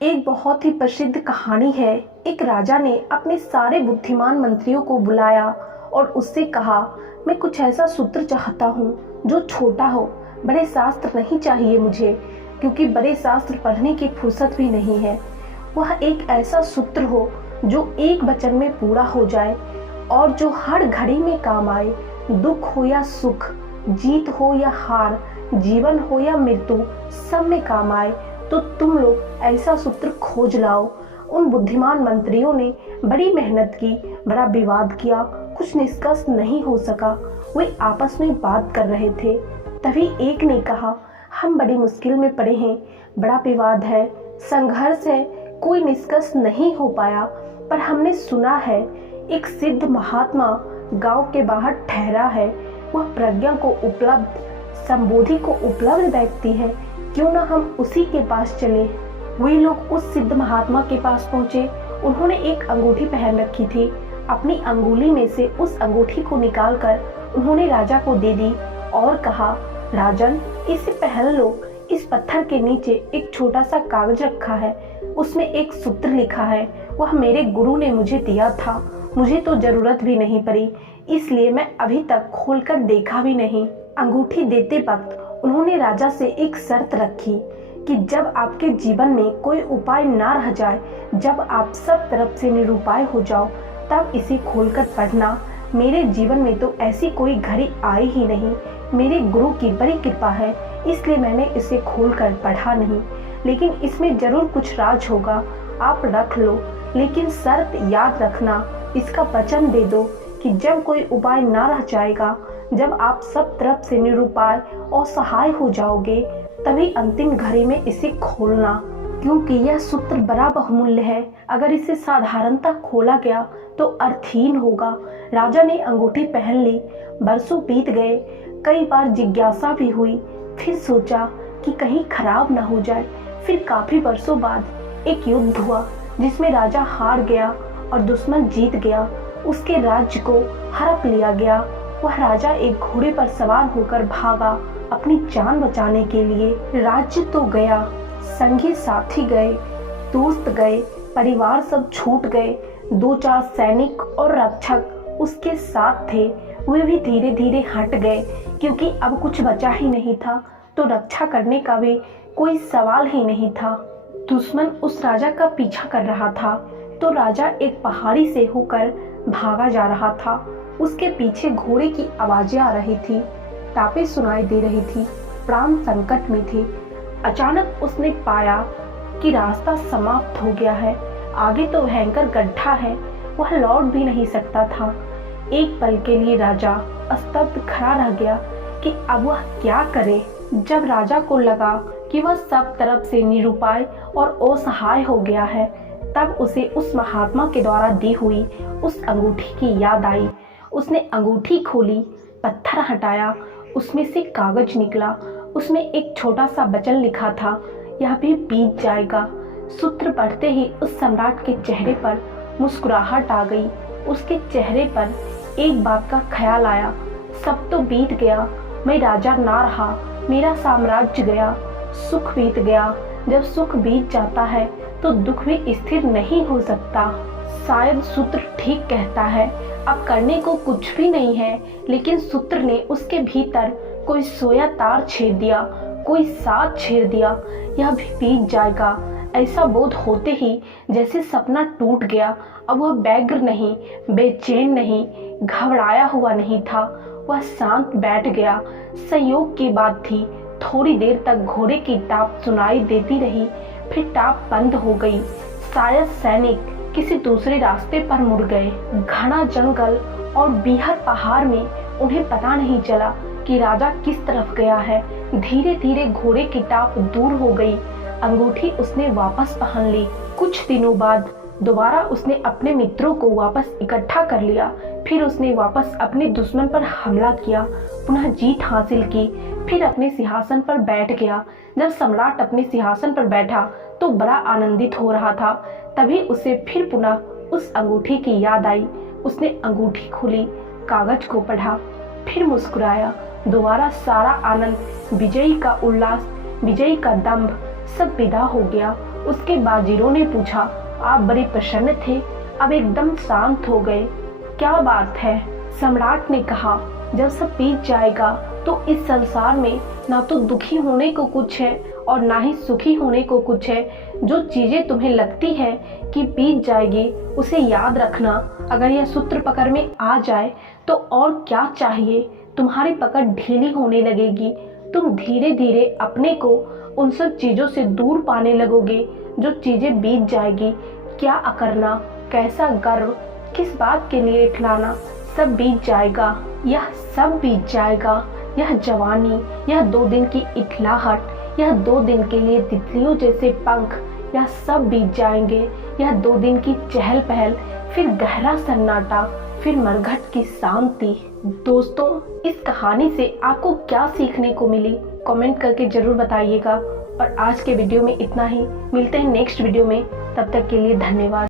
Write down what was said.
एक बहुत ही प्रसिद्ध कहानी है। एक राजा ने अपने सारे बुद्धिमान मंत्रियों को बुलाया और उससे कहा, मैं कुछ ऐसा सूत्र चाहता हूँ जो छोटा हो। बड़े शास्त्र नहीं चाहिए मुझे, क्योंकि बड़े शास्त्र पढ़ने की फुर्सत भी नहीं है। वह एक ऐसा सूत्र हो जो एक वचन में पूरा हो जाए और जो हर घड़ी में काम आए। दुख हो या सुख, जीत हो या हार, जीवन हो या मृत्यु, सब में काम आए। तो तुम लोग ऐसा सूत्र खोज लाओ। उन बुद्धिमान मंत्रियों ने बड़ी मेहनत की, बड़ा विवाद किया, कुछ निष्कर्ष नहीं हो सका। वे आपस में बात कर रहे थे। तभी एक ने कहा, हम बड़ी मुश्किल में पड़े हैं, बड़ा विवाद है, संघर्ष है, कोई निष्कर्ष नहीं हो पाया। पर हमने सुना है एक सिद्ध महात्मा गांव के बाहर ठहरा है। वह प्रज्ञा को उपलब्ध, संबोधि को उपलब्ध व्यक्ति है। क्यों ना हम उसी के पास चले। वे लोग उस सिद्ध महात्मा के पास पहुंचे। उन्होंने एक अंगूठी पहन रखी थी। अपनी अंगुली में से उस अंगूठी को निकालकर उन्होंने राजा को दे दी और कहा, राजन, इसे पहन लो। इस पत्थर के नीचे एक छोटा सा कागज रखा है, उसमें एक सूत्र लिखा है। वह मेरे गुरु ने मुझे दिया था। मुझे तो जरूरत भी नहीं पड़ी, इसलिए मैं अभी तक खोलकर देखा भी नहीं। अंगूठी देते वक्त उन्होंने राजा से एक शर्त रखी कि जब आपके जीवन में कोई उपाय ना रह जाए, जब आप सब तरफ से निरुपाय हो जाओ, तब इसे खोलकर पढ़ना। मेरे जीवन में तो ऐसी कोई घड़ी आई ही नहीं। मेरे गुरु की बड़ी कृपा है, इसलिए मैंने इसे खोलकर पढ़ा नहीं। लेकिन इसमें जरूर कुछ राज होगा, आप रख लो। लेकिन शर्त याद रखना, इसका वचन दे दो कि जब कोई उपाय ना रह जाएगा, जब आप सब तरफ से निरुपाय और सहाय हो जाओगे, तभी अंतिम घड़ी में इसे खोलना, क्योंकि यह सूत्र बड़ा बहुमूल्य है। अगर इसे साधारणतः खोला गया तो अर्थहीन होगा। राजा ने अंगूठी पहन ली। बरसों बीत गए, कई बार जिज्ञासा भी हुई। फिर सोचा कि कहीं खराब ना हो जाए। फिर काफी वर्षों बाद एक युद्ध हुआ जिसमें राजा हार गया और दुश्मन जीत गया। उसके राज्य को हड़प लिया गया। वह राजा एक घोड़े पर सवार होकर भागा अपनी जान बचाने के लिए। राज्य तो गया, संगी साथी गए, दोस्त गए, परिवार सब छूट गए। 2-4 सैनिक और रक्षक उसके साथ थे, वे भी धीरे धीरे हट गए, क्योंकि अब कुछ बचा ही नहीं था। तो रक्षा करने का भी कोई सवाल ही नहीं था। दुश्मन उस राजा का पीछा कर रहा था। तो राजा एक पहाड़ी से होकर भागा जा रहा था। उसके पीछे घोड़े की आवाजें आ रही थी, टापें सुनाई दे रही थी, प्राण संकट में थे। अचानक उसने पाया कि रास्ता समाप्त हो गया है। आगे तो भयंकर गड्ढा है, वह लौट भी नहीं सकता था। एक पल के लिए राजा स्तब्ध खड़ा रह गया कि अब वह क्या करे। जब राजा को लगा कि वह सब तरफ से निरुपाय और असहाय हो गया है, तब उसे उस महात्मा के द्वारा दी हुई उस अंगूठी की याद आई। उसने अंगूठी खोली, पत्थर हटाया, उसमें से कागज निकला। उसमें एक छोटा सा वचन लिखा था, यह भी बीत जाएगा। सूत्र पढ़ते ही उस सम्राट के चेहरे पर मुस्कुराहट आ गई। उसके चेहरे पर एक बात का ख्याल आया, सब तो बीत गया, मैं राजा ना रहा, मेरा साम्राज्य गया, सुख बीत गया। जब सुख बीत जाता है तो दुख भी स्थिर नहीं हो सकता। शायद सूत्र ठीक कहता है, अब करने को कुछ भी नहीं है। लेकिन सूत्र ने उसके भीतर कोई सोया तार छेद दिया, कोई साथ छेड़ दिया। यह भी बीत जाएगा। ऐसा बोध होते ही जैसे सपना टूट गया। अब वह व्यग्र नहीं, बेचैन नहीं, घबराया हुआ नहीं था। वह शांत बैठ गया। संयोग की बात थी, थोड़ी देर तक घोड़े की टाप सुनाई देती रही, फिर टाप बंद हो गई। शायद सैनिक किसी दूसरे रास्ते पर मुड़ गए। घना जंगल और बीहर पहाड़ में उन्हें पता नहीं चला कि राजा किस तरफ गया है। धीरे धीरे घोड़े की टाप दूर हो गई। अंगूठी उसने वापस पहन ली। कुछ दिनों बाद दोबारा उसने अपने मित्रों को वापस इकट्ठा कर लिया। फिर उसने वापस अपने दुश्मन पर हमला किया, पुनः जीत हासिल की, फिर अपने सिंहासन पर बैठ गया। जब सम्राट अपने सिंहासन पर बैठा तो बड़ा आनंदित हो रहा था। तभी उसे फिर पुनः उस अंगूठी की याद आई। उसने अंगूठी खोली, कागज को पढ़ा, फिर मुस्कुराया। दोबारा सारा आनंद, विजयी का उल्लास, विजयी का दंभ सब विदा हो गया। उसके बाजीरों ने पूछा, आप बड़े प्रसन्न थे, अब एकदम शांत हो गए, क्या बात है? सम्राट ने कहा, जब सब बीत जाएगा तो इस संसार में ना तो दुखी होने को कुछ है और ना ही सुखी होने को कुछ है। जो चीजें तुम्हें लगती है कि बीत जाएगी, उसे याद रखना। अगर यह सूत्र पकड़ में आ जाए तो और क्या चाहिए, तुम्हारी पकड़ ढीली होने लगेगी। तुम धीरे धीरे अपने को उन सब चीजों से दूर पाने लगोगे जो चीजें बीत जाएगी। क्या अकरना, कैसा गर्व, किस बात के लिए इठलाना, सब बीत जाएगा। यह सब बीत जाएगा। यह जवानी, यह 2 दिन की इठलाहट, यह 2 दिन के लिए तितलियों जैसे पंख, यह सब बीत जाएंगे। यह 2 दिन की चहल पहल, फिर गहरा सन्नाटा, फिर मरघट की शांति। दोस्तों, इस कहानी से आपको क्या सीखने को मिली, कमेंट करके जरूर बताइएगा। और आज के वीडियो में इतना ही। मिलते हैं नेक्स्ट वीडियो में, तब तक के लिए धन्यवाद।